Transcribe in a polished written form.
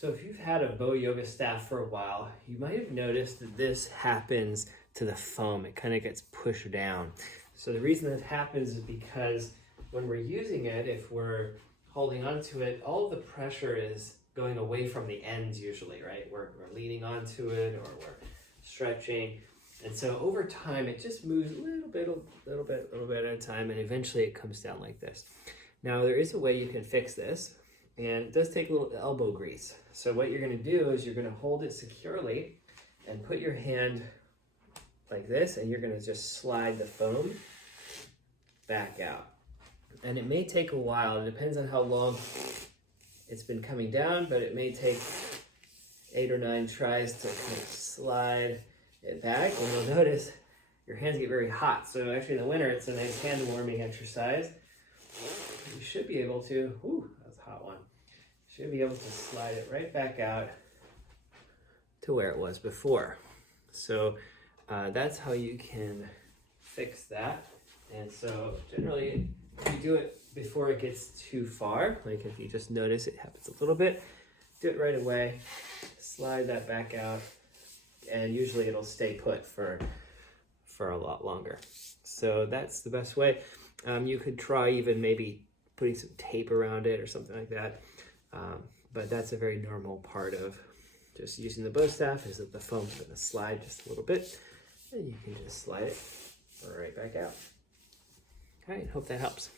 So if you've had a Bow Yoga staff for a while, you might have noticed that this happens to the foam. It kind of gets pushed down. So the reason that happens is because when we're using it, if we're holding onto it, all of the pressure is going away from the ends usually, right? We're leaning onto it or we're stretching. And so over time, it just moves a little bit at a time, and eventually it comes down like this. Now there is a way you can fix this, and it does take a little elbow grease. So what you're gonna do is you're gonna hold it securely and put your hand like this, and you're gonna just slide the foam back out. And it may take a while, it depends on how long it's been coming down, but it may take 8 or 9 tries to kind of slide it back. And you'll notice your hands get very hot. So actually in the winter, it's a nice hand warming exercise. You should be able to, that was a hot one. Should be able to slide it right back out to where it was before. So that's how you can fix that. And so generally, if you do it before it gets too far, like if you just notice it happens a little bit, do it right away, slide that back out, and usually it'll stay put for a lot longer. So that's the best way. You could try even maybe putting some tape around it or something like that. But that's a very normal part of just using the bow staff, is that the foam's going to slide just a little bit, and you can just slide it right back out. All right, hope that helps.